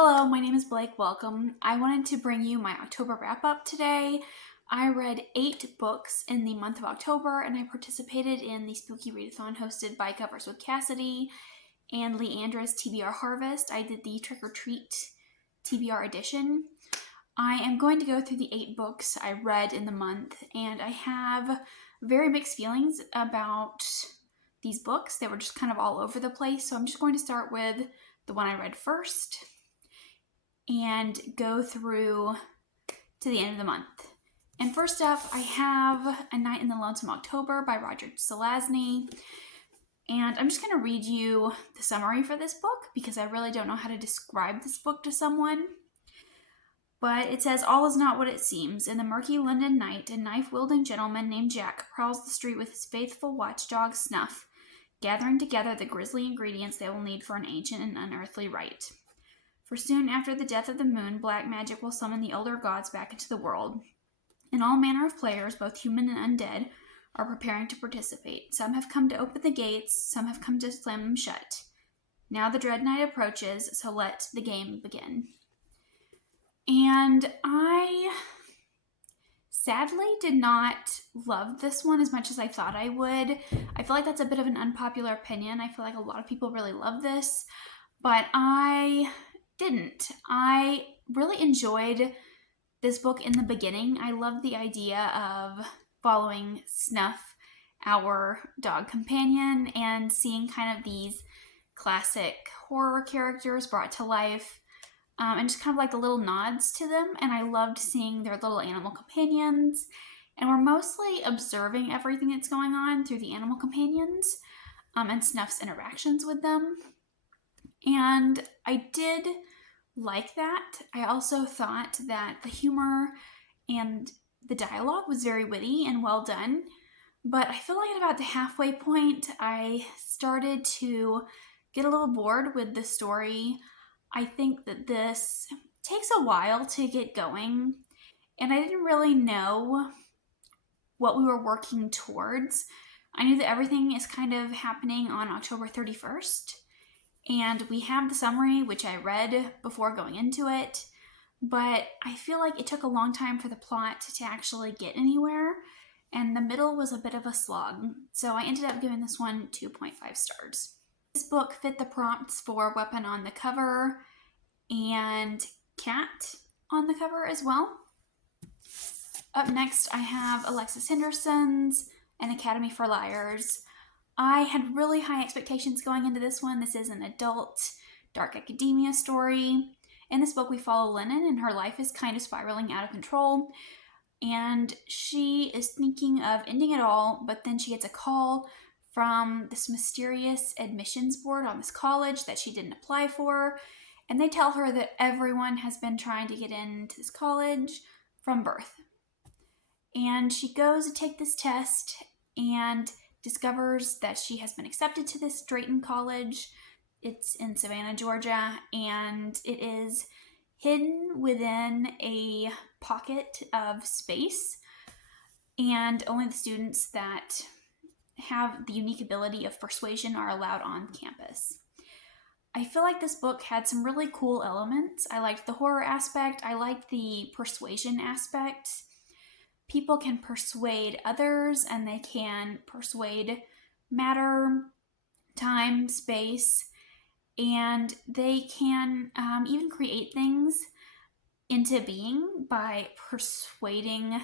Hello, my name is Blake. Welcome. I wanted to bring you my October wrap up today. I read 8 books in the month of October and I participated in the Spooky Readathon hosted by Covers with Cassidy and Leandra's TBR Harvest. I did the Trick or Treat TBR edition. I am going to go through the 8 books I read in the month, and I have very mixed feelings about these books. They were just kind of all over the place, so I'm just going to start with the one I read first and go through to the end of the month. And first up, I have A Night in the Lonesome October by Roger Zelazny. And I'm just going to read you the summary for this book because I really don't know how to describe this book to someone. But it says, all is not what it seems. In the murky London night, a knife-wielding gentleman named Jack prowls the street with his faithful watchdog Snuff, gathering together the grisly ingredients they will need for an ancient and unearthly rite. For soon after the death of the moon, black magic will summon the elder gods back into the world. And all manner of players, both human and undead, are preparing to participate. Some have come to open the gates, some have come to slam them shut. Now the dread night approaches, so let the game begin. And I sadly did not love this one as much as I thought I would. I feel like that's a bit of an unpopular opinion. I feel like a lot of people really love this, but I didn't. I really enjoyed this book in the beginning. I loved the idea of following Snuff, our dog companion, and seeing kind of these classic horror characters brought to life, and just kind of like the little nods to them. And I loved seeing their little animal companions, and we're mostly observing everything that's going on through the animal companions and Snuff's interactions with them. And I did like that. I also thought that the humor and the dialogue was very witty and well done. But I feel like at about the halfway point, I started to get a little bored with the story. I think that this takes a while to get going, and I didn't really know what we were working towards. I knew that everything is kind of happening on October 31st. And we have the summary, which I read before going into it, but I feel like it took a long time for the plot to actually get anywhere, and the middle was a bit of a slog. So I ended up giving this one 2.5 stars. This book fit the prompts for weapon on the cover and cat on the cover as well. Up next, I have Alexis Henderson's An Academy for Liars. I had really high expectations going into this one. This is an adult, dark academia story. In this book, we follow Lennon, and her life is kind of spiraling out of control. And she is thinking of ending it all, but then she gets a call from this mysterious admissions board on this college that she didn't apply for. And they tell her that everyone has been trying to get into this college from birth. And she goes to take this test and discovers that she has been accepted to this Drayton College. It's in Savannah, Georgia, and it is hidden within a pocket of space, and only the students that have the unique ability of persuasion are allowed on campus. I feel like this book had some really cool elements. I liked the horror aspect. I liked the persuasion aspect. People can persuade others, and they can persuade matter, time, space, and they can even create things into being by persuading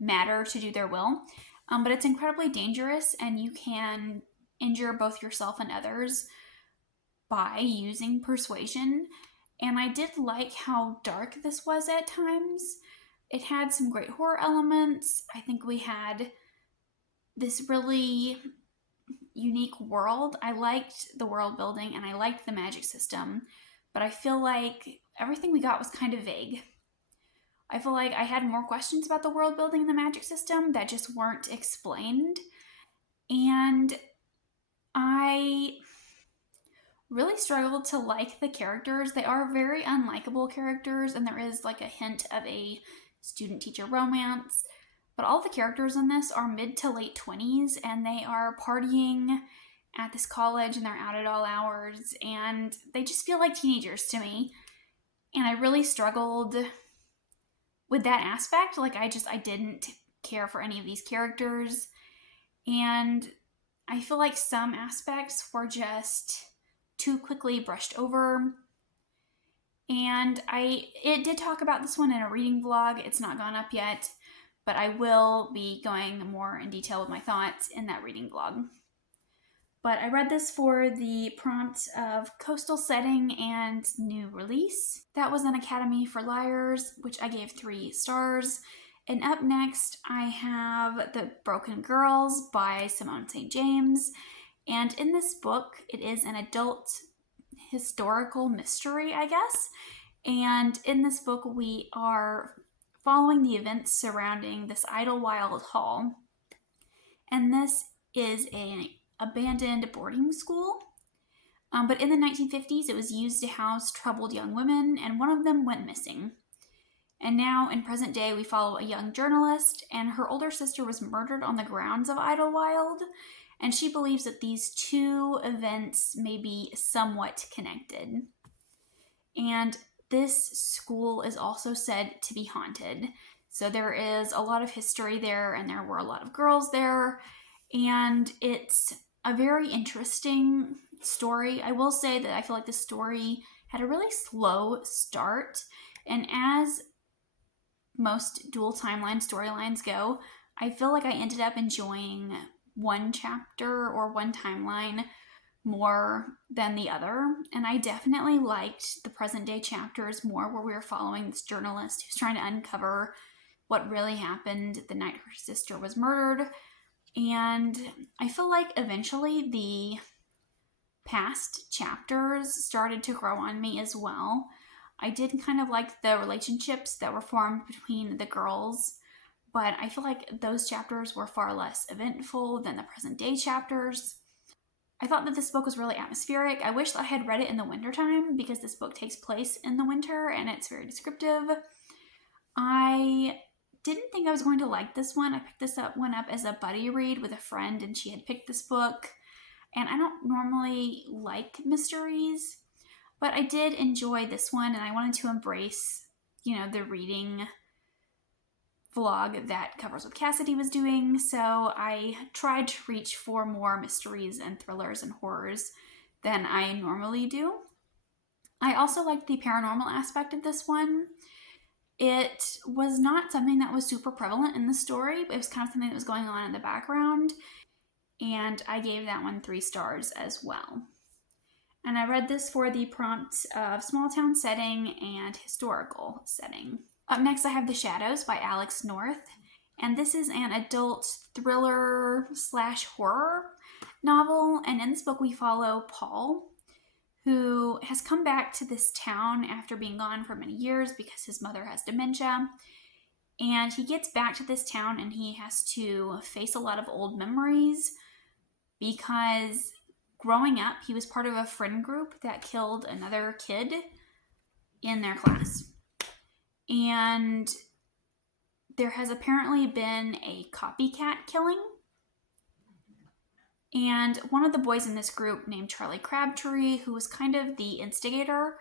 matter to do their will. But it's incredibly dangerous, and you can injure both yourself and others by using persuasion. And I did like how dark this was at times. It had some great horror elements. I think we had this really unique world. I liked the world building and I liked the magic system, but I feel like everything we got was kind of vague. I feel like I had more questions about the world building and the magic system that just weren't explained. And I really struggled to like the characters. They are very unlikable characters, and there is like a hint of a student-teacher romance, but all the characters in this are mid to late 20s, and they are partying at this college, and they're out at all hours, and they just feel like teenagers to me. And I really struggled with that aspect. Like, I didn't care for any of these characters. And I feel like some aspects were just too quickly brushed over. And it did talk about this one in a reading vlog. It's not gone up yet, but I will be going more in detail with my thoughts in that reading vlog. But I read this for the prompt of coastal setting and new release. That was an Academy for Liars, which I gave 3 stars. And up next, I have The Broken Girls by Simone St. James. And in this book, it is an adult historical mystery, I guess. And in this book, we are following the events surrounding this Idlewild Hall. And this is an abandoned boarding school. But in the 1950s, it was used to house troubled young women, and one of them went missing. And now, in present day, we follow a young journalist, and her older sister was murdered on the grounds of Idlewild, and she believes that these 2 events may be somewhat connected. And this school is also said to be haunted. So there is a lot of history there, and there were a lot of girls there, and it's a very interesting story. I will say that I feel like the story had a really slow start, and as most dual timeline storylines go, I feel like I ended up enjoying one chapter or one timeline more than the other. And I definitely liked the present day chapters more, where we were following this journalist who's trying to uncover what really happened the night her sister was murdered. And I feel like eventually the past chapters started to grow on me as well. I did kind of like the relationships that were formed between the girls, but I feel like those chapters were far less eventful than the present day chapters. I thought that this book was really atmospheric. I wish that I had read it in the wintertime, because this book takes place in the winter and it's very descriptive. I didn't think I was going to like this one. I picked this one up as a buddy read with a friend, and she had picked this book. And I don't normally like mysteries, but I did enjoy this one, and I wanted to embrace, the reading vlog that Covers with Cassidy was doing. So I tried to reach for more mysteries and thrillers and horrors than I normally do. I also liked the paranormal aspect of this one. It was not something that was super prevalent in the story, but it was kind of something that was going on in the background. And I gave that one 3 stars as well. And I read this for the prompts of small town setting and historical setting. Up next, I have The Shadows by Alex North. And this is an adult thriller / horror novel. And in this book, we follow Paul, who has come back to this town after being gone for many years because his mother has dementia. And he gets back to this town, and he has to face a lot of old memories, because growing up, he was part of a friend group that killed another kid in their class. And there has apparently been a copycat killing. And one of the boys in this group, named Charlie Crabtree, who was kind of the instigator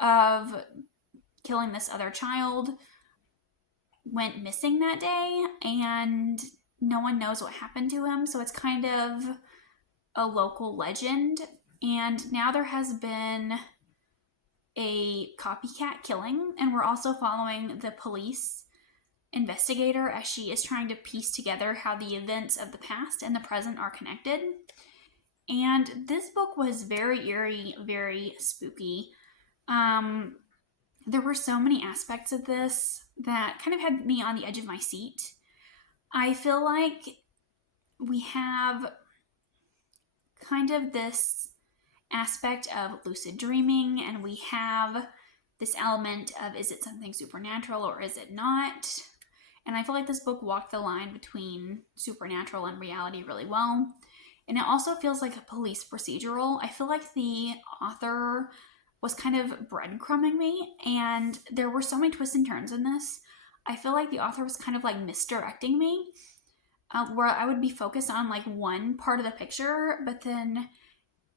of killing this other child, went missing that day, and no one knows what happened to him. So it's kind of a local legend. And now there has been a copycat killing, and we're also following the police investigator as she is trying to piece together how the events of the past and the present are connected. And this book was very eerie, very spooky. There were so many aspects of this that kind of had me on the edge of my seat. I feel like we have kind of this aspect of lucid dreaming, and we have this element of, is it something supernatural or is it not? And I feel like this book walked the line between supernatural and reality really well. And it also feels like a police procedural. I feel like the author was kind of breadcrumbing me, and there were so many twists and turns in this. I feel like the author was kind of like misdirecting me, where I would be focused on like one part of the picture, but then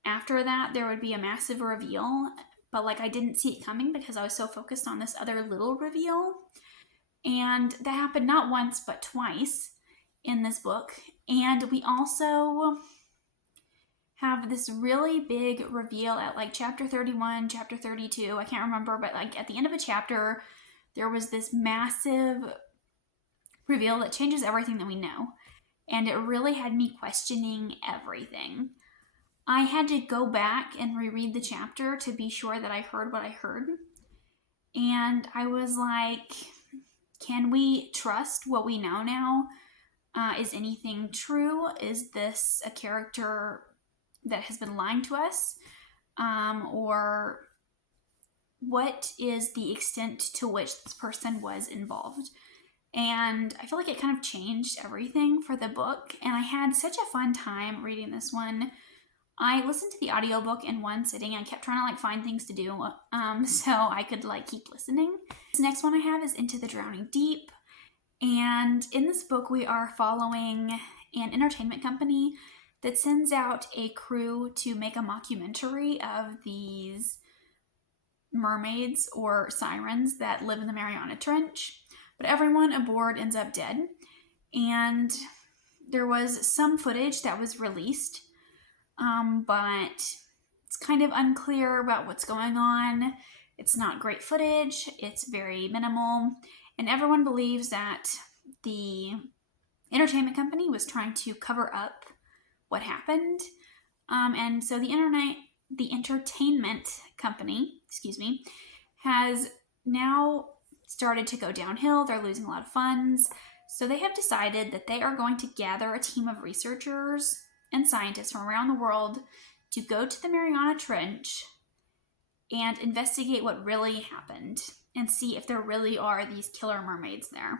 after that there would be a massive reveal, but like I didn't see it coming because I was so focused on this other little reveal. And that happened not once, but twice in this book. And we also have this really big reveal at like chapter 31, chapter 32. I can't remember, but like at the end of a chapter, there was this massive reveal that changes everything that we know. And it really had me questioning everything. I had to go back and reread the chapter to be sure that I heard what I heard. And I was like, can we trust what we know now? Is anything true? Is this a character that has been lying to us? Or what is the extent to which this person was involved? And I feel like it kind of changed everything for the book. And I had such a fun time reading this one. I listened to the audiobook in one sitting. I kept trying to like find things to do so I could like keep listening. This next one I have is Into the Drowning Deep. And in this book, we are following an entertainment company that sends out a crew to make a mockumentary of these mermaids or sirens that live in the Mariana Trench. But everyone aboard ends up dead. And there was some footage that was released, but it's kind of unclear about what's going on. It's not great footage. It's very minimal. And everyone believes that the entertainment company was trying to cover up what happened. And so the entertainment company, has now started to go downhill. They're losing a lot of funds. So they have decided that they are going to gather a team of researchers and scientists from around the world to go to the Mariana Trench and investigate what really happened and see if there really are these killer mermaids there.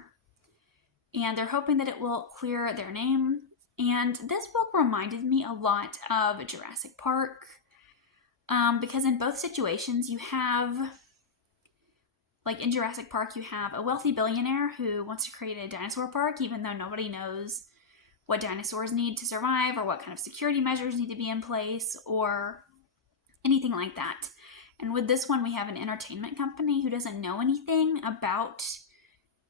And they're hoping that it will clear their name. And this book reminded me a lot of Jurassic Park, because in both situations you have, like in Jurassic Park, you have a wealthy billionaire who wants to create a dinosaur park, even though nobody knows what dinosaurs need to survive or what kind of security measures need to be in place or anything like that. And with this one, we have an entertainment company who doesn't know anything about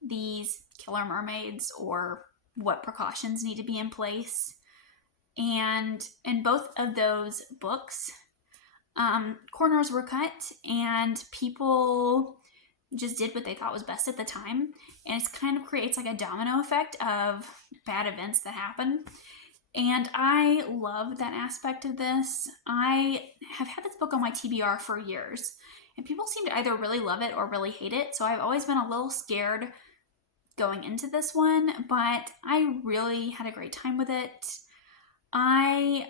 these killer mermaids or what precautions need to be in place. And in both of those books, corners were cut and people just did what they thought was best at the time. And it kind of creates like a domino effect of bad events that happen. And I love that aspect of this. I have had this book on my TBR for years, and people seem to either really love it or really hate it. So I've always been a little scared going into this one, but I really had a great time with it. I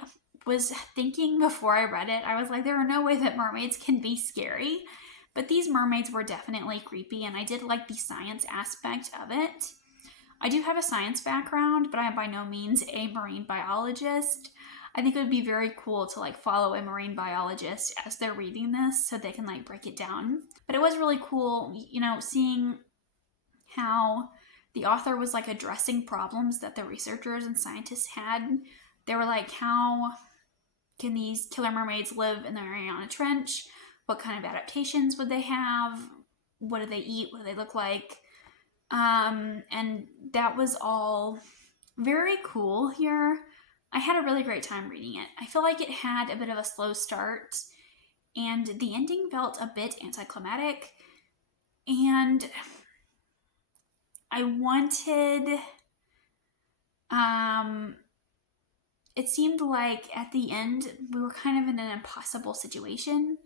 was thinking before I read it, I was like, there are no way that mermaids can be scary. But these mermaids were definitely creepy, and I did like the science aspect of it. I do have a science background, but I am by no means a marine biologist. I think it would be very cool to like follow a marine biologist as they're reading this so they can like break it down. But it was really cool, seeing how the author was like addressing problems that the researchers and scientists had. They were like, how can these killer mermaids live in the Mariana Trench? What kind of adaptations would they have? What do they eat? What do they look like? And that was all very cool here. I had a really great time reading it. I feel like it had a bit of a slow start, and the ending felt a bit anticlimactic, and I wanted, it seemed like at the end we were kind of in an impossible situation.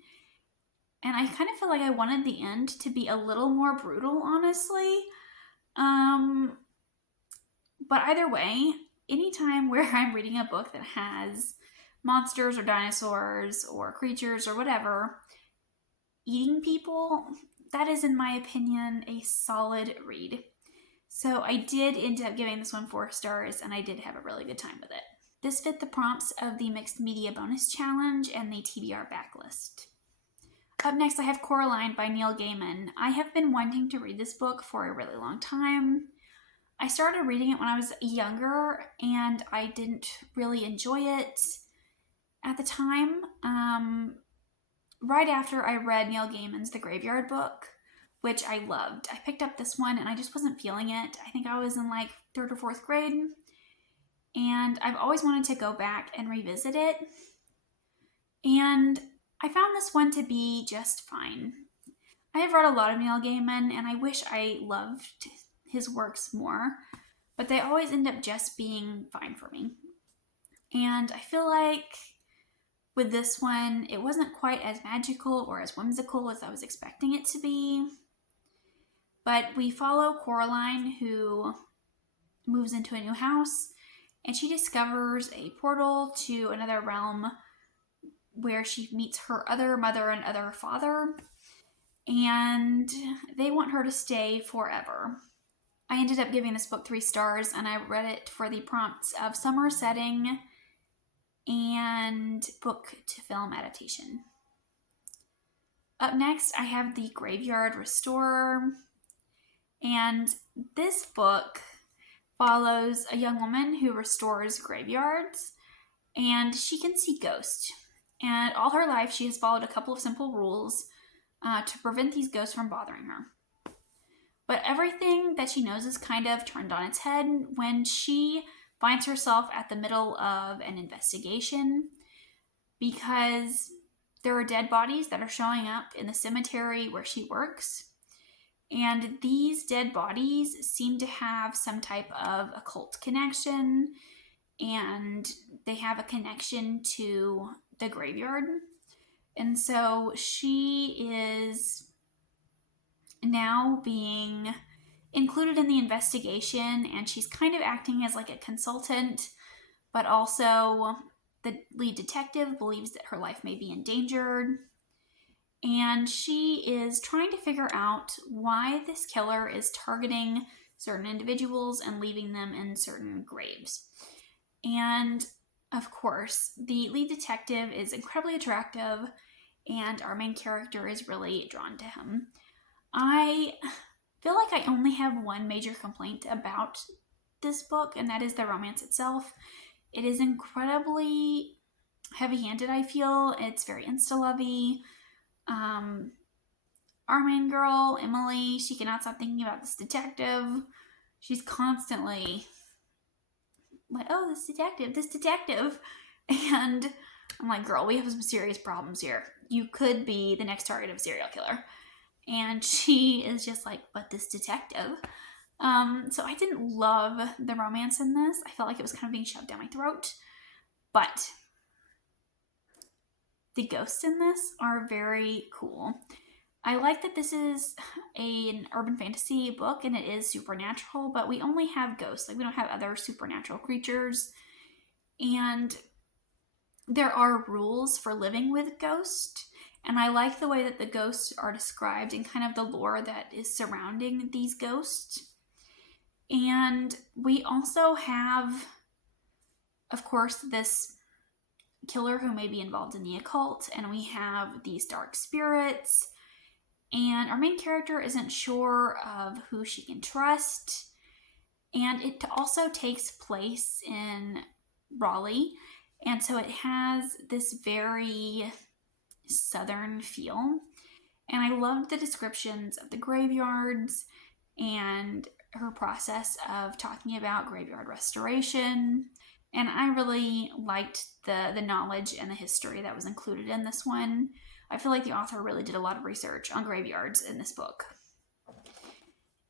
And I kind of feel like I wanted the end to be a little more brutal, honestly. But either way, anytime where I'm reading a book that has monsters or dinosaurs or creatures or whatever eating people, that is, in my opinion, a solid read. So I did end up giving this one 4 stars, and I did have a really good time with it. This fit the prompts of the Mixed Media Bonus Challenge and the TBR Backlist. Up next, I have Coraline by Neil Gaiman. I have been wanting to read this book for a really long time. I started reading it when I was younger, and I didn't really enjoy it at the time. right after I read Neil Gaiman's The Graveyard Book, which I loved. I picked up this one and I just wasn't feeling it. I think I was in like 3rd or 4th grade, and I've always wanted to go back and revisit it. And I found this one to be just fine. I have read a lot of Neil Gaiman, and I wish I loved his works more, but they always end up just being fine for me. And I feel like with this one, it wasn't quite as magical or as whimsical as I was expecting it to be. But we follow Coraline, who moves into a new house, and she discovers a portal to another realm where she meets her other mother and other father, and they want her to stay forever. I ended up giving this book 3 stars, and I read it for the prompts of summer setting and book to film adaptation. Up next, I have The Graveyard Restorer, and this book follows a young woman who restores graveyards, and she can see ghosts. And all her life, she has followed a couple of simple rules to prevent these ghosts from bothering her. But everything that she knows is kind of turned on its head when she finds herself at the middle of an investigation, because there are dead bodies that are showing up in the cemetery where she works. And these dead bodies seem to have some type of occult connection, and they have a connection to the graveyard. And so she is now being included in the investigation, and she's kind of acting as like a consultant, but also the lead detective believes that her life may be endangered. And she is trying to figure out why this killer is targeting certain individuals and leaving them in certain graves. And of course, the lead detective is incredibly attractive, and our main character is really drawn to him. I feel like I only have one major complaint about this book, and that is the romance itself. It is incredibly heavy-handed, I feel. It's very insta-lovey. Our main girl, Emily, she cannot stop thinking about this detective. She's constantly like, oh, this detective. And I'm like, girl, we have some serious problems here. You could be the next target of a serial killer. And she is just like, but this detective. So I didn't love the romance in this. I felt like it was kind of being shoved down my throat. But the ghosts in this are very cool. I like that this is an urban fantasy book, and it is supernatural, but we only have ghosts. Like, we don't have other supernatural creatures. And there are rules for living with ghosts. And I like the way that the ghosts are described and kind of the lore that is surrounding these ghosts. And we also have, of course, this killer who may be involved in the occult, and we have these dark spirits, and our main character isn't sure of who she can trust. And it also takes place in Raleigh, and so it has this very southern feel. And I loved the descriptions of the graveyards and her process of talking about graveyard restoration. And I really liked the knowledge and the history that was included in this one. I feel like the author really did a lot of research on graveyards in this book.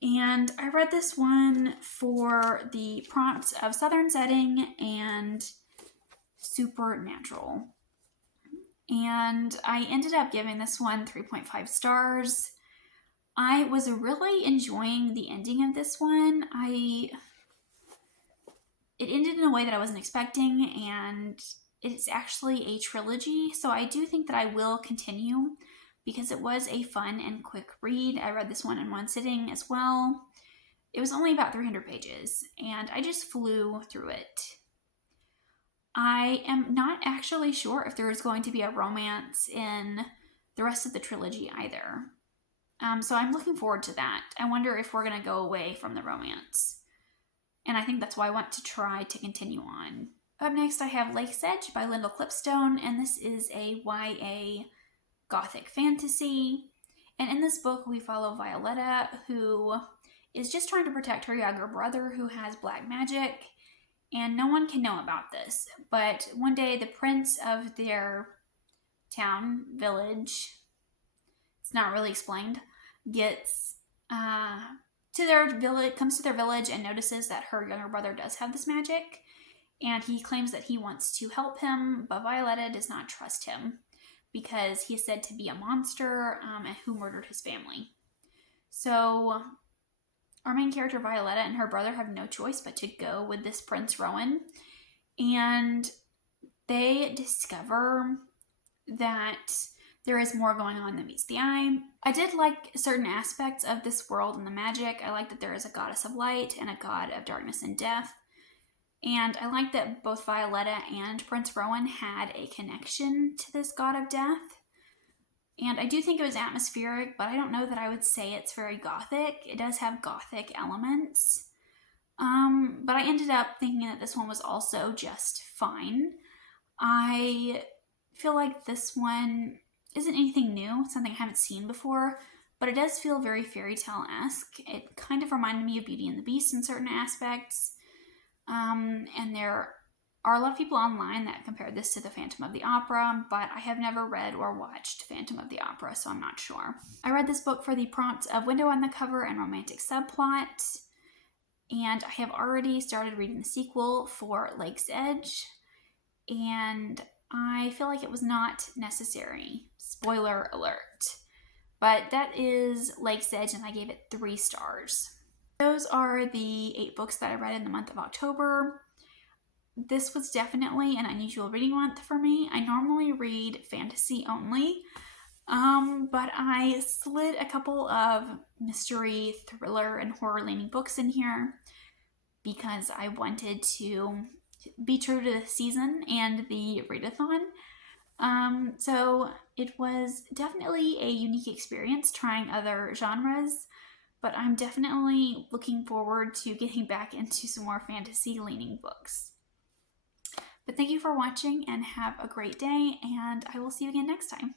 And I read this one for the prompts of southern setting and supernatural. And I ended up giving this one 3.5 stars. I was really enjoying the ending of this one. It ended in a way that I wasn't expecting, and it's actually a trilogy, so I do think that I will continue because it was a fun and quick read. I read this one in one sitting as well. It was only about 300 pages, and I just flew through it. I am not actually sure if there is going to be a romance in the rest of the trilogy either. So I'm looking forward to that. I wonder if we're going to go away from the romance. And I think that's why I want to try to continue on. Up next, I have Lakesedge by Lyndall Clipstone, and this is a YA gothic fantasy. And in this book, we follow Violetta, who is just trying to protect her younger brother who has black magic, and no one can know about this. But one day, the prince of their town, village, it's not really explained, gets to their village, comes to their village and notices that her younger brother does have this magic, and he claims that he wants to help him, but Violetta does not trust him because he is said to be a monster who murdered his family. So our main character Violetta and her brother have no choice but to go with this Prince Rowan, and they discover that there is more going on than meets the eye. I did like certain aspects of this world and the magic. I like that there is a goddess of light and a god of darkness and death. And I like that both Violetta and Prince Rowan had a connection to this god of death. And I do think it was atmospheric, but I don't know that I would say it's very gothic. It does have gothic elements. But I ended up thinking that this one was also just fine. I feel like this one isn't anything new, something I haven't seen before, but it does feel very fairy tale-esque. It kind of reminded me of Beauty and the Beast in certain aspects. And there are a lot of people online that compared this to the Phantom of the Opera, but I have never read or watched Phantom of the Opera, so I'm not sure. I read this book for the prompts of window on the cover and romantic subplot, and I have already started reading the sequel for Lakesedge, and I feel like it was not necessary. Spoiler alert. But that is Lakesedge, and I gave it 3 stars. Those are the 8 books that I read in the month of October. This was definitely an unusual reading month for me. I normally read fantasy only, but I slid a couple of mystery, thriller, and horror-leaning books in here because I wanted to be true to the season and the readathon. So it was definitely a unique experience trying other genres, but I'm definitely looking forward to getting back into some more fantasy-leaning books. But thank you for watching and have a great day, and I will see you again next time.